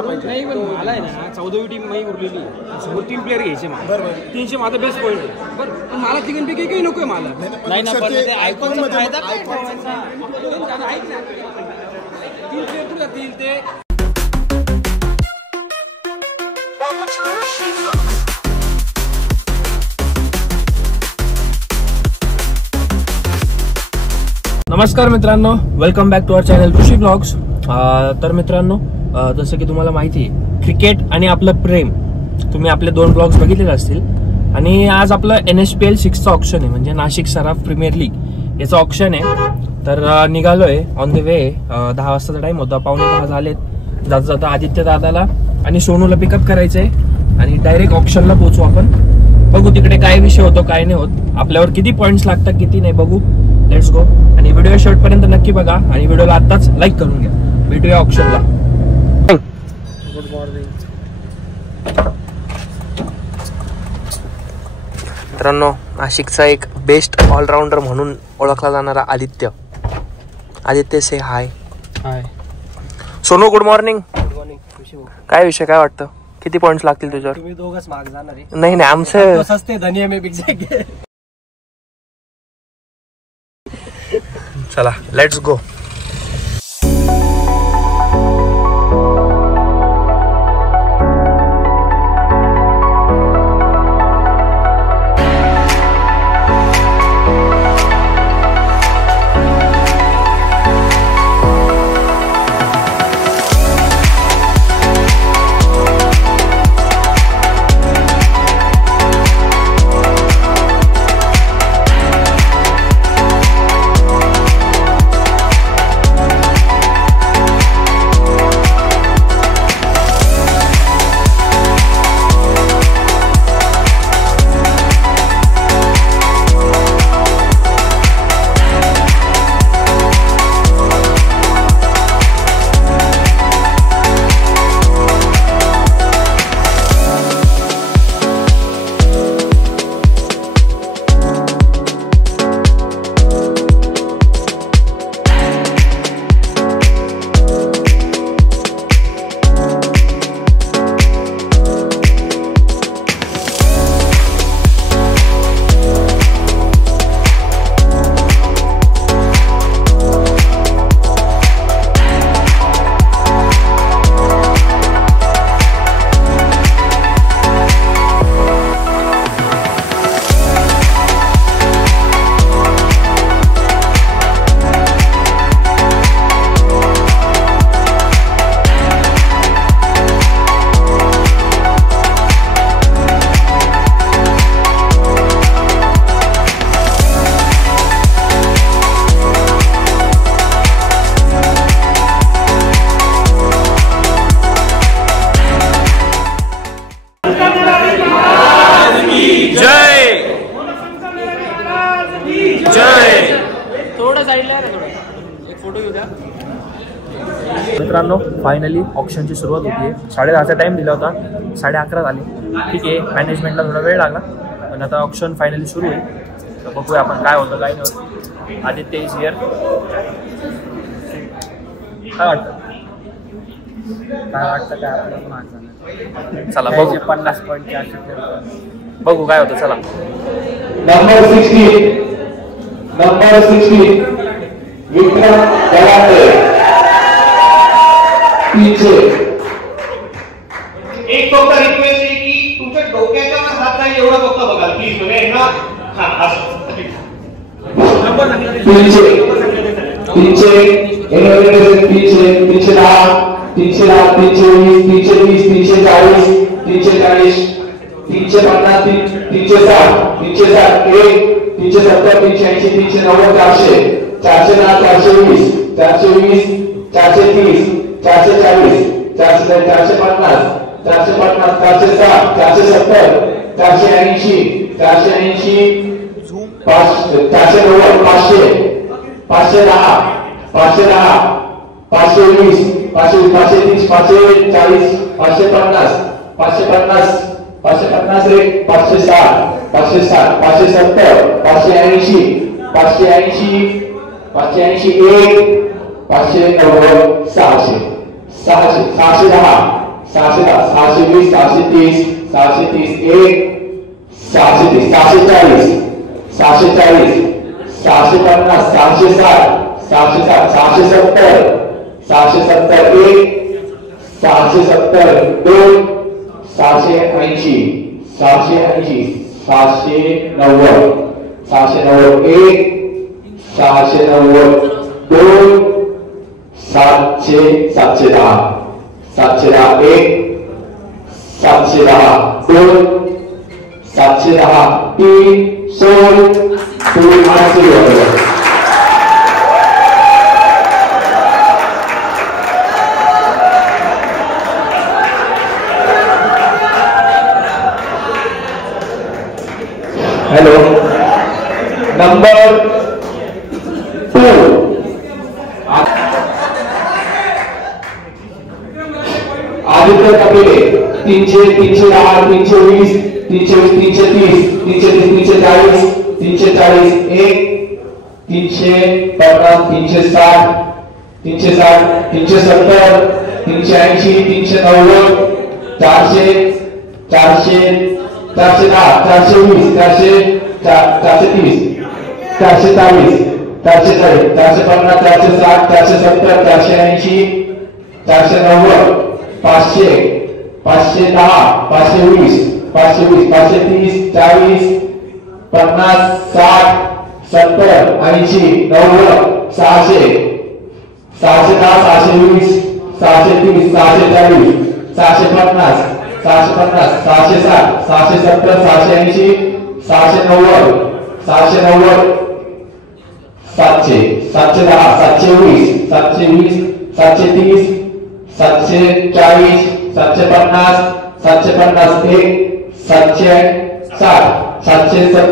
नाही पण मला आहे ना 14वी टीम मी उरलेली समोर 3 प्लेयर घ्यायचे मला 300 माझा बेस्ट पॉईंट आहे बरं पण मला तिघांपैकी काही नकोय मला नाही ना पण ते ऐकून फायदा काय ठेवायचा 3 प्लेयर तुला जातील ते नमस्कार मित्रांनो, welcome back to our channel Rishi blogs. तर मित्रांनो, जसं की तुम्हाला माहिती आहे क्रिकेट आणि आपलं प्रेम तुम्ही आपले 2 ब्लॉग्स बघितलेले असतील आणि आज आपलं NSPL 6चं ऑप्शन आहे म्हणजे नाशिक सराफ प्रीमियर लीग याचं ऑप्शन आहे। तर निघालोय ऑन द वे 10 वाजताचा टाइम होता, 9:45 झालेत। जाता जाता आदित्य दादाला आणि सोनूला पिकअप करायचंय आणि डायरेक्ट ऑप्शनला पोहोचू आपण। बघू तिकडे काय विषय होतो काय नाही होत, आपल्यावर किती पॉइंट्स लागतात किती नाही बघू। लेट्स गो आणि व्हिडिओ शेवटपर्यंत नक्की बघा आणि व्हिडिओला आताच लाईक करून घ्या। भेटूया ऑप्शनला। गुड मॉर्निंग मित्रांनो, नाशिकचा एक बेस्ट ऑलराऊंडर म्हणून ओळखला जाणारा Aditya say hi. Hi Sonu, good morning. Good morning. काय विषय काय वाटतं किती पॉइंट्स लागतील तुझ्यावर? तुम्ही दोघंच माग जाणार आहे? नाही नाही, आमचं सस्ते धनिया में बिक जाएंगे। चला लेट्स गो। मित्रांनो, फायनली ऑप्शनची सुरुवात होती आहे। 10:30चा टाइम दिला होता, 11:30 झाले। ठीक आहे, मॅनेजमेंटला थोडा वेळ लागला पण आता ऑप्शन फायनली सुरू आहे। तर बघूया आपण काय होतं काय नाही। Aditya is here. काय वाटतं काय आपल्याला? चला बघू 50 पॉईंट बघू काय होतं। चला नंबर 60 विक्रम दलाते पीछे। एक फक्त रिक्वेस्ट आहे की तुमच्या डोक्याच्या हात नाही एवढा फक्त बघा प्लीज, म्हणजे ना नंबर पीछे पीछे रहा, पीछे 20, पीछे 30, पीछे 40, पीछे 50, पीछे 60, पीछे 70, पीछे 80, पीछे 90, 410, 420, 430, 440, 450, 460, 470, 480, 490, 510, 520, 530, 540, 550, 560, 570, 580, 580, 581, 590, 600, 610, 610 620 630 630 1 630 640 640 650 660 660 670 670 1 670 2 680 680 690 690 1 690 2 700 710 710 1 710 2 710 3 सोल 2 800 हेलो नंबर 2 आदित्य कपिले 300 310 320 320 330 330 340 340 1 350 360 360 370 380 390 400 400 410 420 430 440 440 450 460 470 480 490 500 510 520 520 530 40 50 60 70 80 90 600 610 620 630 640 650 650 660 670 680 690 690 700 710 720 720 730 740 750 750 1 760 770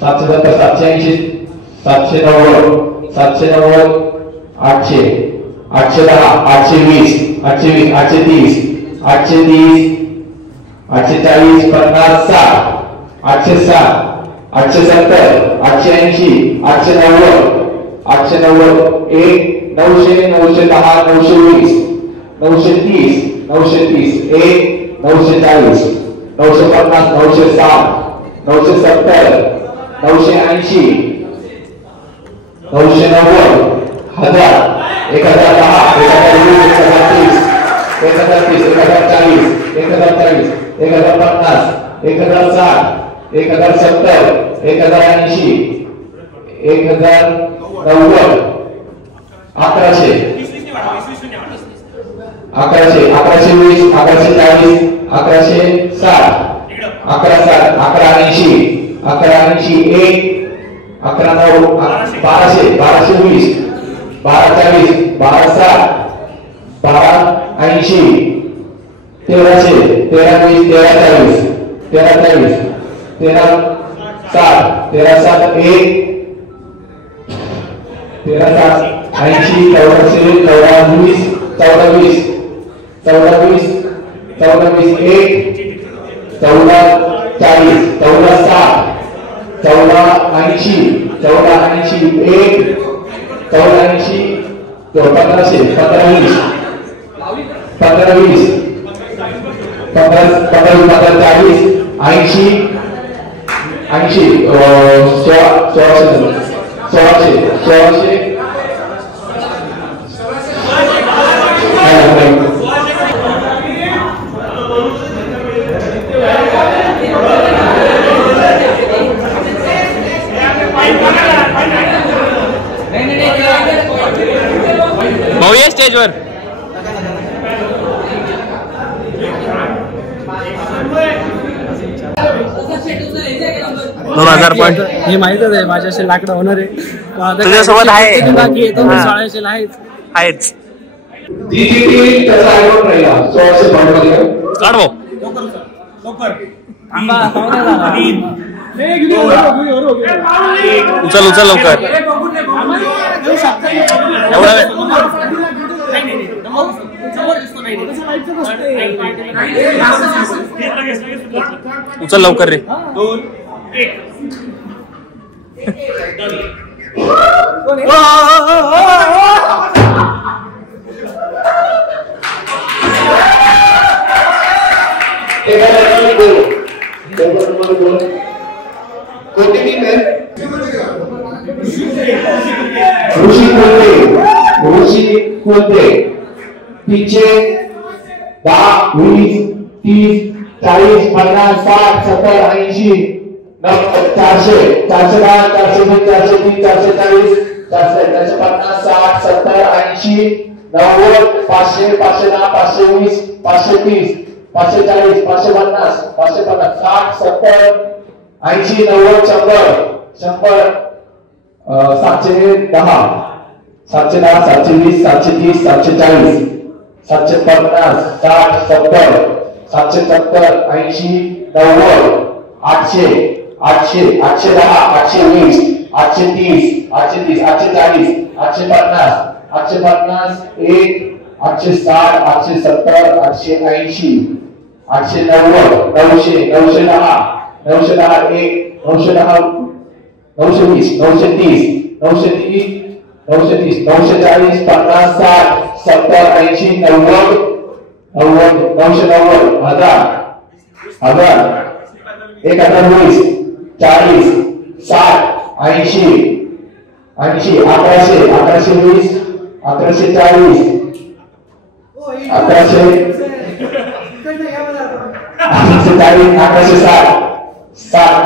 770 780 790 790 800 810 820 820 830 830 840 50 60 860 870 880 890 890 1 900 910 920 930 930 1 940 950 960 970 980 990 1000 1010 1020 1030 1040 1040 1050 1060 1070 1080 1090 1100 1100 1120 1140 1160 1160 1180 1180 1 11 1200 1220 1240 1260 1280 1300 1320 1340 1340 1360 1 1360 80 1420 1420 1420 1420 1 1440 1460 1480 1480 1 1480 1500 1520 1520 1540 80 80 1600 भाऊ स्टेजवर $2000 हे माहितच आहे माझ्याशी लाकडं होणार आहे तुझ्यासोबत आहे बाकी येतो 1600 आहेच काढ भाऊ उचल उचल लवकर एवढा वेळ उचल लवकर रे 2 1 कोणती टीम आहे? ऋषी कोणते पीछे 10 20 30 40 50 60 70 80 400 410 420 430 440 450 60 70 80 90 500 510 520 530 540 550 550 60 70 80 90 100 710 710 720 730 740 750 60 70 770 80 90 800 800 810 820 830 830 840 850 850 1 860 870 880 890 900 910 910 1 910 920 930 930 930 940 50 60 70 80 90 90 990 1000 1020 40 60 80 80 1100 1120 1140 1160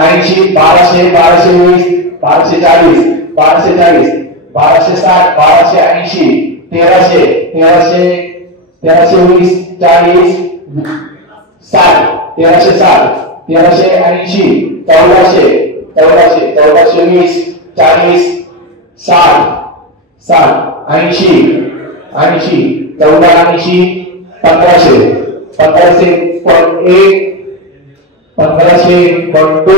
80 1200 1220 1240 1240 1260 1280 1300 1320 40 60 1360 1380 1400 1420 40 60 60 80 1480 1500 1500.1 1500.2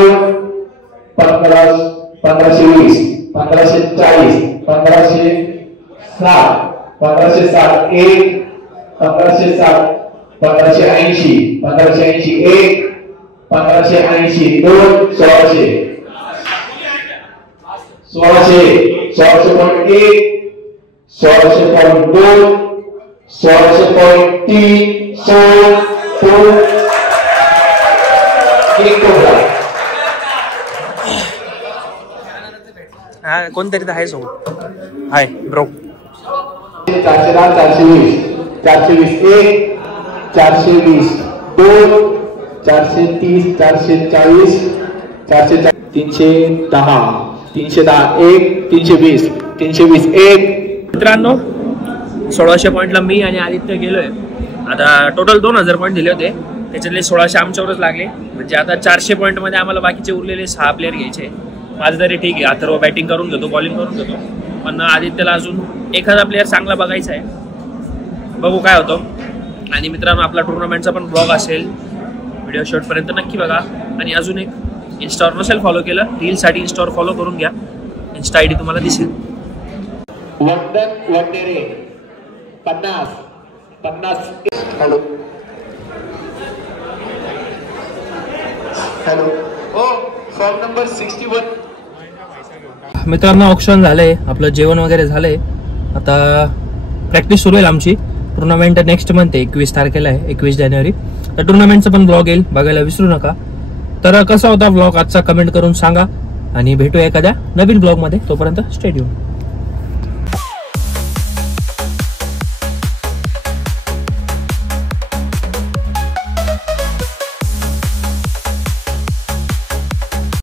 1520 1540 1560 1560 1 1560 1580 1580 1 1580 2 1600 1600.1 1600.2 1600.3 2 कोणतरी तर आहे सोबत. Hi bro. 410 420 420 1 420 2 430 440 440 310 310 1 320 320 1. मित्रांनो 1600 पॉईंटला मी आणि आदित्य गेलोय. आता टोटल 2000 पॉईंट दिले होते, त्याच्यातले 1600 आमच्यावरच लागले. म्हणजे आता 400 पॉईंटमध्ये आम्हाला बाकीचे उरलेले 6 प्लेअर घ्यायचे. माझं तरी ठीक आहे, अथर्व बॅटिंग करून घेतो, बॉलिंग करून घेतो, पण आदित्यला अजून एखादा प्लेअर चांगला बघायचा आहे. बघू काय होतं. आणि मित्रांनो आपला टुर्नामेंटचा पण ब्लॉग असेल, व्हिडिओ शेवटपर्यंत नक्की बघा. आणि अजून एक, इन्स्टावर नसेल फॉलो केलं, रीलसाठी इन्स्टावर फॉलो करून घ्या. इन्स्टा आयडी तुम्हाला दिसेल. वंदन वंडेरे 50 50. हॅलो हॅलो ओ फॉर्म नंबर 61. मित्रांनो ऑप्शन झालंय, आपलं जेवण वगैरे झालंय. आता प्रॅक्टिस सुरू आहे आमची. टुर्नामेंट नेक्स्ट मंथ आहे, 21 तारखेला आहे, 21 जानेवारी. तर टुर्नामेंटचा पण ब्लॉग येईल, बघायला विसरू नका. तर कसा होता ब्लॉग आजचा कमेंट करून सांगा आणि भेटूया एखाद्या नवीन ब्लॉग मध्ये. तोपर्यंत स्टे ट्यून.